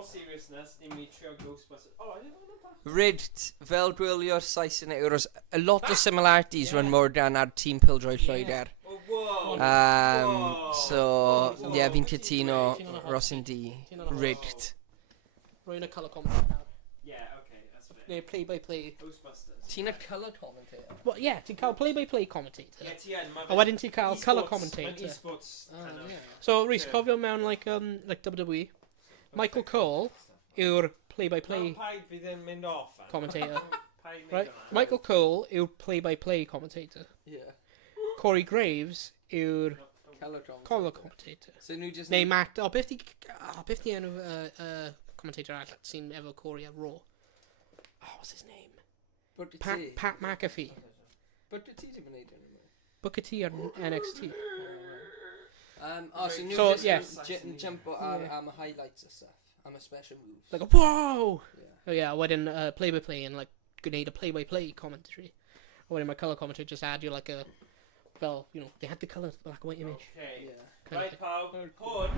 all seriousness, ni'n mynd i trio Ghostbusters. Oh, I didn't know that. Ryd, fel gwylio'r €6 a lot o similarities rhan Morgan ar tîm Pildroed Lloegr. Oh, whoa. So, fi'n cytuno Rosin D. Ryd. Rwy'n y colour commentator nawr. Yeah, okay, that's fair. Neu play-by-play. Ghostbusters. Ti'n y colour commentator? Well, yeah, ti'n cael play-by-play commentator. Yeah, ti yn. A wedyn ti'n cael colour commentator. Mae'n e-sports. So, Rhys, cofio mewn like WWE, Michael Cole yw'r play-by-play Paid bydd yn mynd off. commentator. Paid mynd Right? o'na. Michael Cole yw'r play-by-play commentator. Yeah. Corey Graves yw'r colour commentator. So nhw just... Neu Matt, beth di enw commentator arall sy'n efo Corey a Raw? Oh, what's his name? Pat McAfee. Bwyd ti di mynd enw? Booker T ar NXT. So nhw So, just yeah. jump am y highlights and stuff. Am y special moves. Like, whoa! Yeah. Oh yeah, wedyn play-by-play and like, gwneud a play-by-play commentary. A wedyn my colour commentator just add you like a, well, you know, they had the colour, the black and white image. Okay. Yeah. Right, pawb. Hwn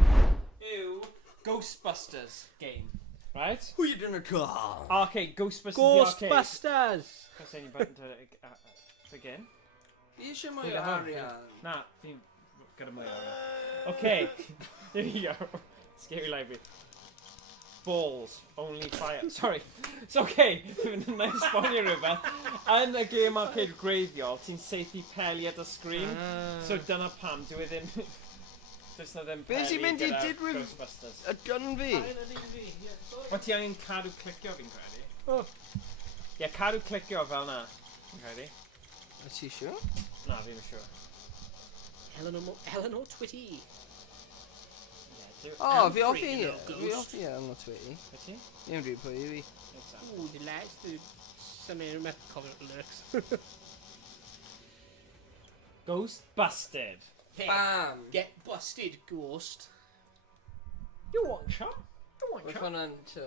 yw Ghostbusters game. Right? Who you gonna call? Okay, Ghostbusters the arcade. Ghostbusters! Press any button to begin. Fi eisiau mwy Wait, o hold on. arian. Nah, fi'n gyda mwy o'r. Okay, here we go. Scary library. Balls, only fire. Sorry, it's okay. Nice sbonio rhywbeth. Yn y game arcade greiddiol, ti'n seithi peli at y sgrin. So dyna pam, dwi ddim... Does na ddim Be peli ti'n mynd i gyda did with Ghostbusters. y gun fi? Wel ti angen cadw clicio fi'n credu. Oh. Ie, cadw clicio fel na. Fi'n credu. Is ti siŵr? Na, fi'n siŵr. Eleanor Twitty. O, fi free offi to hi. know Fi ghost. offi hi am o Twitty. Ydy? Ddim rhaid pwy i fi. Ooh, the lads, dude. Symud met cofio'r lyrics. Ghostbusted. Bam! Get busted, ghost. You want shot? You want Wyth shot? hwnna'n to...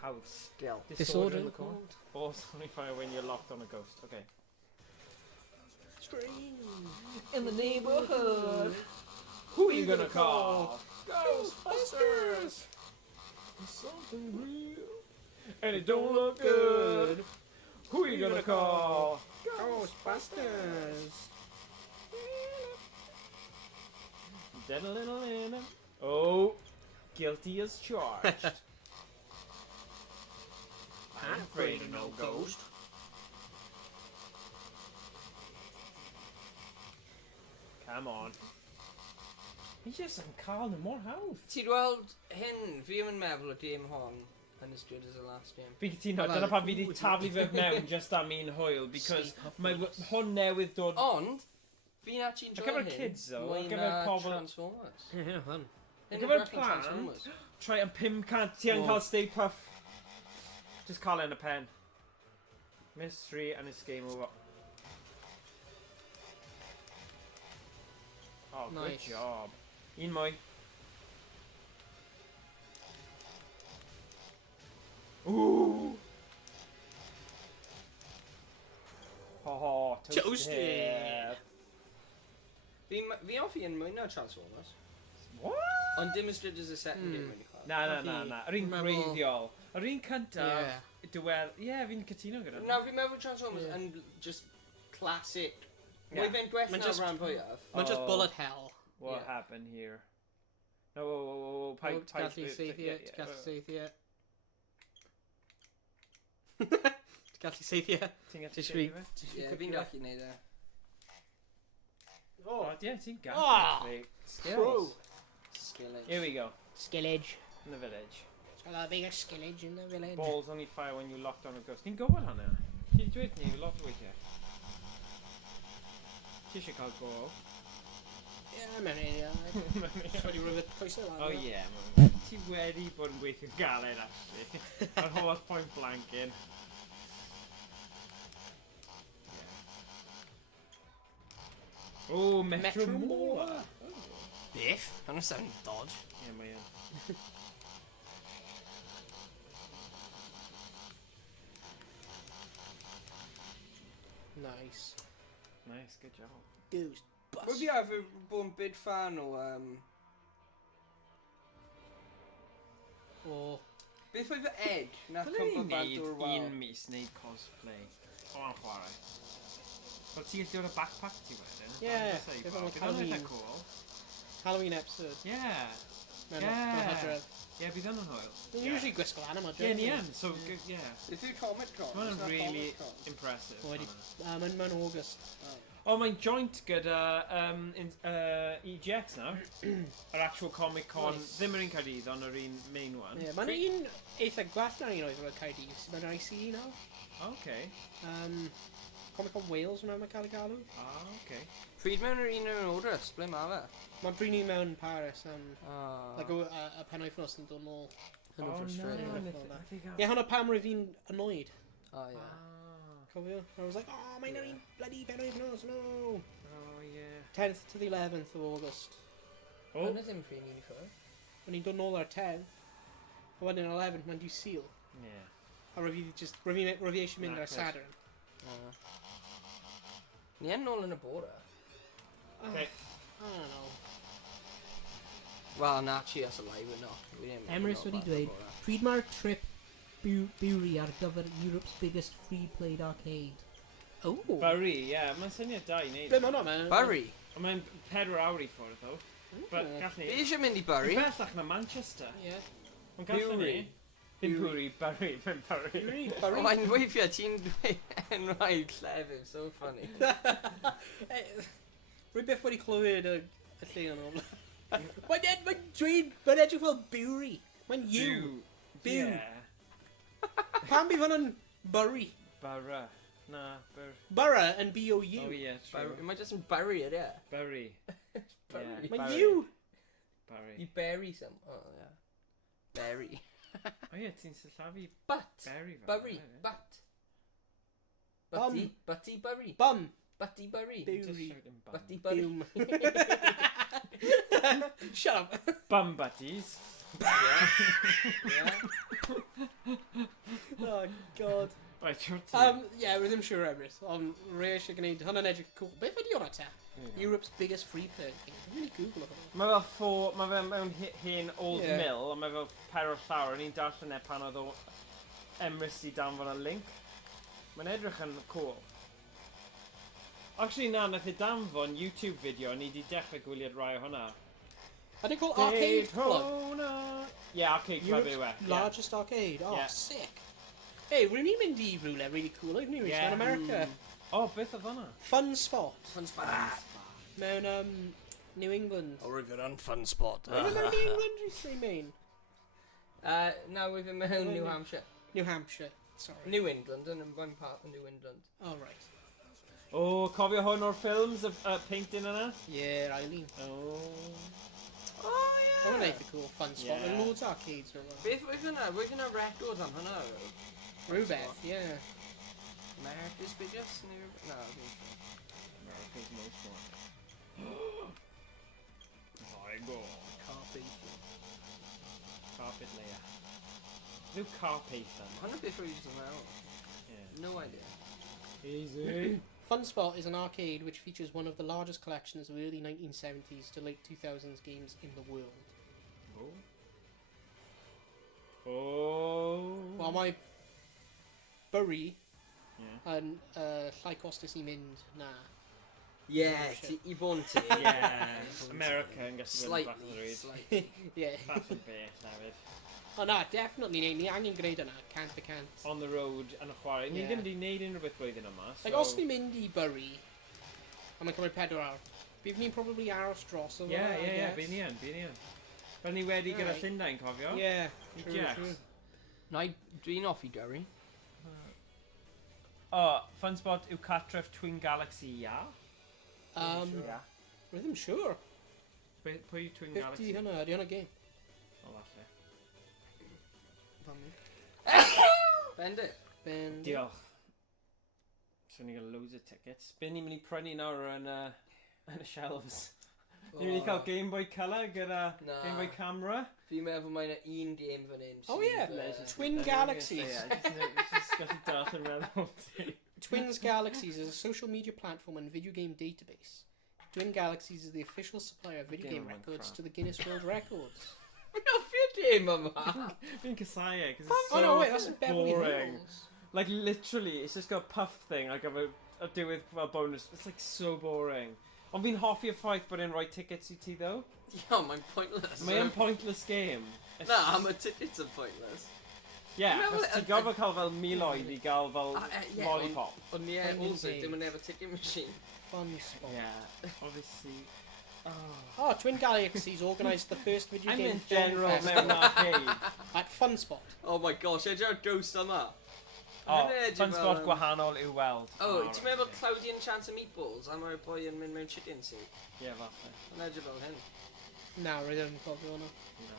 House. Gel. Disorder in the cold. Balls only fire when you're locked on a ghost. Okay. Scream. In the neighborhood. Who are you gonna call? Ghostbusters! It's something real. And it don't look good. Who are you gonna call? Ghostbusters. Oh, guilty as charged. I'm afraid of no ghost. Come on. Ni jyst yn cael nhw mor hawdd. Ti'n gweld hyn, fi ddim yn meddwl o game hon yn as good as the last game. Fi cytuno, dyna pan fi wedi taflu fe mewn just am un hwyl, because mae hwn newydd dod... Ond, fi'n actually enjoy hyn. Ar gyfer kids, though, ar Mwy gyfer na pobl- Transformers. Yeah, fun. Ar gyfer plant, try am 500, ti yn cael Stay Puft. Just cael yn y pen. Mystery and it's game over. Oh, Nice. good job. Un mwy. Ooh! Oh, toasted. Fi offi yn mwy na Transformers. What? Ond dim as good as the second game wedi cael. Na. Yr un greiddiol. Yr un cyntaf, fi'n cytuno gyda. Na, fi'n meddwl Transformers yn just classic. Yeah. Mwy fe'n gwell Ma'n na just- rhan fwyaf. Mae'n just bullet hell. What Yeah. happened here? No, whoa, pipe. Gallu seithio, gallu seithio. Gallu seithio. Ti'n gallu Ti seithio fe? Ie, fi'n gallu neud e. Oh, yeah, ti'n gallu. Oh! Fi. True. Skillage. Here we go. Skillage. In the village. It's got a big skillage in the village. Balls only fire when you're locked on a ghost. Ni'n gwybod hwnna? Ti wedi dweud ni lot o weithiau. Ti eisiau cael go? Yeah, mae'n ei Just wedi rhyfedd coesau lan. Oh yeah, ti wedi bod yn gweithio'n galed actually. Yr holl point blank in. Oh, Metro Moore. Biff? Hwnnw sound dodge. Yeah, mae yn. Nice. Nice, good job. Ghostbusters. Wel fi arfer bod yn big fan o... Beth oedd Ed? Nath Byddwn cwmpa ni'n bant neud o'r wal. un mis neud cosplay o YnChwarae. Wel, ti'n gallu dod o backpack ti wedyn? Yeah, Bydd bydd o'n o'n eitha Halloween. cool. Halloween episode. Yeah. Mewn Yeah. Hydref. Yeah, bydd o'n hwyl. Ni'n usually gwisgo anima, Yeah, ni yn. So, yeah. Beth yw'r Comic Con? Mae'n Is that really Comic Con? impressive. Wedi... hwnna. Mae'n August. O, mae'n joint gyda EGX nawr. Yr actual Comic Con. Nice. Ddim yr un Caerdydd, ond yr un main one. Yeah, mae'n un eitha gwell na'r un oedd o'r Caerdydd. Sy'n mynd ICE nawr. Okay. Comic Con Wales hwnna mae'n cael ei galw. Okay. Pryd mewn yr un yn Odres? Ble ma fe? Mae'n brin ni mewn Paris. Like y penwythnos yn dod nôl. Yn o frustrating. Ie, hwnna pam rwy fi'n annoyed. Oh, ie. Cofio? I was like, oh, mae'n un bloody penwythnos, no! Oh, yeah. 10th to the 11th of August. Oh. Yna ddim pryd ni'n ffwrdd. When ni'n dod nôl ar 10th, a wedyn 11th, mae'n dwi seal. Yeah. A rwy fi eisiau mynd ar Saturn. Ni yn nôl yn y bore. Okay. I don't know. Wel, na chi as y live yno. Emrys wedi dweud, pryd mae'r trip Bury ar gyfer Europe's biggest free-played arcade. Oh! Bury, yeah. Mae'n syniad da i wneud. Be mae hwnna, man? Bury? Ond mae'n 4 awr i ffwrdd, ddo. But gall Fi ni... eisiau mynd i Bury. Yn bellach na Manchester. Yeah. Ond gall ni... Bury. Ddim Bury, Bury. Mae'n Bury. Bury? Owain weithiau ti'n dweud enwau llefydd, so funny. Rwy beth wedi clywed y lle yno. Mae'n edrych fel Bury. Mae'n you. Byw. Yeah. Pam bydd hwnna'n Bury? Barra. Na, Borough yn B-O-U. Oh, yeah, true. Mae jyst yn Bury ydy e? Bury. Bury. Yeah, Mae'n Bury. you. Bury. You bury some. Oh, yeah. Bury. O ie, ti'n sillafu But. Bury fel. Bury. But. Butty. Butty Bury. Bum. Butty Bury. Bury. Butty Bury. Boom. Shut up. Bum butties. Yeah. Oh, God. Right, your turn. Yeah, we're ddim siŵr Emrys, ond rhai eisiau gwneud hwnna'n edrych cool. Beth ydi hwnna te? Europe's biggest free play. Dwi'n mynd i Google hwnna. Mae fel mae fe mewn hen old Yeah. mill, ond mae fel pair o llawr, ni'n darllen e pan oedd o Emrys i danfon y link. Mae'n edrych yn cool. Actually na, nath e danfon YouTube video, ni di dechrau gwylio'r rai o hwnna. Are they called Arcade Club? Yeah, Arcade Club yw e. Europe's largest arcade. Oh, Yeah. sick. Hey, rwy'n ni'n mynd i rhywle really cool, oedden ni Yeah. in America. O, beth oedd hwnna? Fun Spot. Fun spot. Mewn New England. Or if you're on Fun Spot. Mewn New England, dwi'n mean. Now we've been mewn New Hampshire. New Hampshire, sorry. New England, and one part of New England. Oh, right. O, cofio hwn o'r ffilms, y painting yna? Yeah, Eileen. O. Oh, yeah. Mae'n eitha cool, Fun Spot. Yeah. Mae loads o arcades rhywle. Beth oedd hynna? Oedd hynna record am hynna? Rhywbeth, yeah. America's biggest? No, I think so. America's most one. My God. Carpet layer. Rhyw carpathan. Hynna beth oedd hynna? Yeah. No idea. Easy. Fun Spot is an arcade which features one of the largest collections of early 1970s to late 2000s games in the world. Oh. Oh. Wel, mae Bury Yeah. yn llai costus i mynd na. Yeah, i bod ti. Yeah. America yn gallu bod yn bach yn rhaid. Slightly. Yeah. Bach yn beth hefyd. O na, definitely, ni angen gwneud yna, cant y cant. On the road yn y chwarae. Ni Yeah. ddim wedi gwneud unrhyw beth blwyddyn yma. Like, os ni'n mynd i Bury, a mae'n cymryd 4 awr, bydd ni'n probably aros dros o Ie, bydd ni yn. Fel ni wedi gyda Alright. Llundain, cofio? Yeah, I true, Jax. true. Na i dwi'n off i Derry. O, Fun Spot yw cartref Twin Galaxy, ia? Rwy ddim siŵr. Pwy yw Twin Beth di Galaxy? hynna? Ydi hynna game? O, falle. Bendit. Ben... Diolch. So ni gael loads of tickets. Be ni'n mynd i prynu nawr yn y shelves? Ni'n mynd i cael Game Boy Colour gyda Na. Game Boy Camera? Fi'n meddwl mae'n un game fan hyn. Oh, yeah. Twin Galaxies. Just gallu dall yn meddwl ti. Twins Galaxies is a social media platform and video game database. Twin Galaxies is the official supplier of video game Game records crap. to the Guinness World Records. Fi'n offi dim yma. Fi'n casau e, cos Oh it's so no, wait, that's Beverly boring. Hills. Like, literally, it's just got a puff thing, like, a diwydd fel bonus. It's, like, so boring. Ond fi'n hoffi y ffaith bod e'n rhoi tickets I ti, though. Yeah, mae'n pointless. Mae'n pointless game. Na, mae tickets yn pointless. Yeah, Meddwl- achos ti'n gofio cael fel miloedd I gael fel yeah, lollipop. Ond ie, Finding also, game. dim yn efo ticket machine. Fun spot. Yeah, obviously. Oh. Oh, Twin Galaxies organised the first video I'm game in film general festival mewn arcade. at Fun Spot. Oh my gosh, edrych ar ghost yma. Oh, Mae'n edrych fun fel, spot gwahanol i'w weld. Oh, ti'n meddwl right, Cloudy and Chance of Meatballs? A mae'r boi yn mynd mewn chicken suit. yeah. Yeah, falle. Mae'n edrych fel hyn. Na, roedd yn cofio hwnna. No.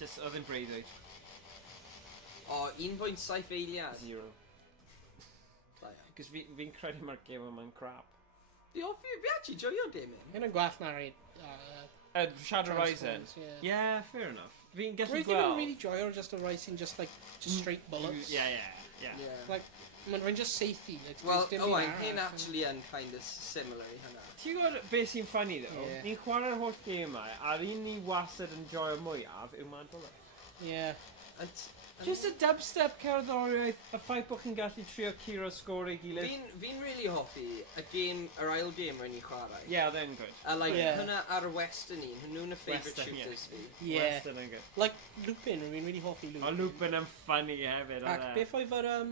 Just, oedd yn breuddwyd. O, 1.7 eiliad. 0. Da iawn. Cos fi'n credu mae'r game yma'n crap. Fi actually joio dim un. Hyn yn gwell na'r Shadow Rising. Yeah. Yeah, fair enough. Fi'n gallu Roedd gweld. ddim really joio just a Rising, just like just straight bullets. Yeah. Like, mae'n just safety. Like, Well, dim Owain, byd hyn arall. actually yn kind of similar I hynna. Ti'n gwybod beth sy'n funny though? Yeah. Ni'n chwarae'r holl game yma, a'r un ni wastad yn joio mwyaf yw Mad Bullet. Yeah. Just a dubstep cerddoriaeth, y ffaith bod chi'n gallu trio curo sgôr ei gilydd. Fi'n really hoffi yr ail game rwy'n i chwarae. Yeah, they're good. A like, Yeah. hynna ar y Western un, hynny'n y favourite Western, shooters fi. Yeah. Western yn good. Like, Lupin, rwy'n really hoffi Lupin. O Lupin yn funny hefyd, Ac oedd beth oedd yr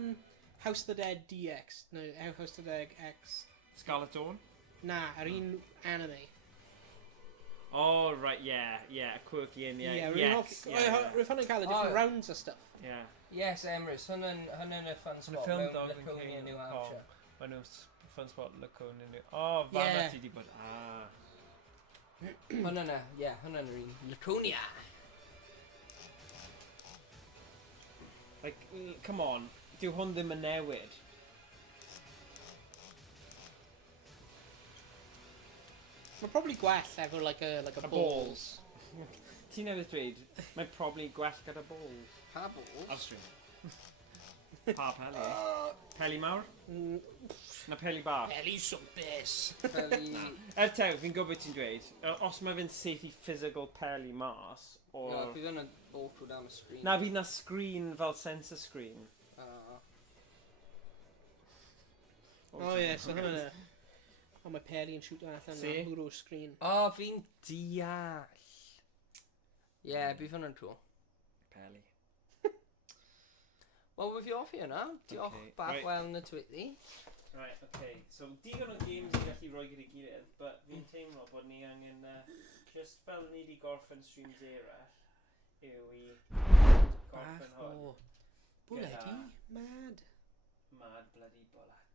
House of the Dead DX? No, House of the Dead X. Scarlet Dawn? Na, yr un anime. Oh, right, yeah, quirky in, Yeah, yes, rwy'n hwnna'n cael y different Oh. rounds of stuff. yeah. Yes, Emrys, hynny'n y fun The spot film mewn Dog and Laconia, King New of Hampshire. Maen nhw'n fun spot Laconia New... Oh, fan Yeah. ti di bod... Ah. Hynny'n yr un. Laconia! Like, come on, dyw hwn ddim yn newid. Mae'n probably gwell efo like a A balls. Ti'n newydd dweud, mae'n probably gwell gyda balls. Pa balls? Austria. Pa peli? Peli mawr? Na peli bach? Eli swmpus. Peli... Tew, fi'n gwybod beth ti'n dweud. Os mae fe'n saethu physical peli mas, No, or... bydd hwnna'n awkward am y screen. Na, bydd na screen fel sensor screen. Oh yeah, so hwnna'n o mae peli yn siwtio allan See? o'r hwrw screen. O, fi'n deall. Ie, bydd hwnna'n cool. Peli. Wel, wyf fi offi hwnna. Diolch Okay, bach right. wel na Twitty. Right, okay. So, digon o games i gallu rhoi gyda'i gilydd, but fi'n teimlo bod ni angen, just fel ni wedi gorffen streams eraill, yw I gorffen Bach hwn. o bwledi mad. Mad bloody bullet.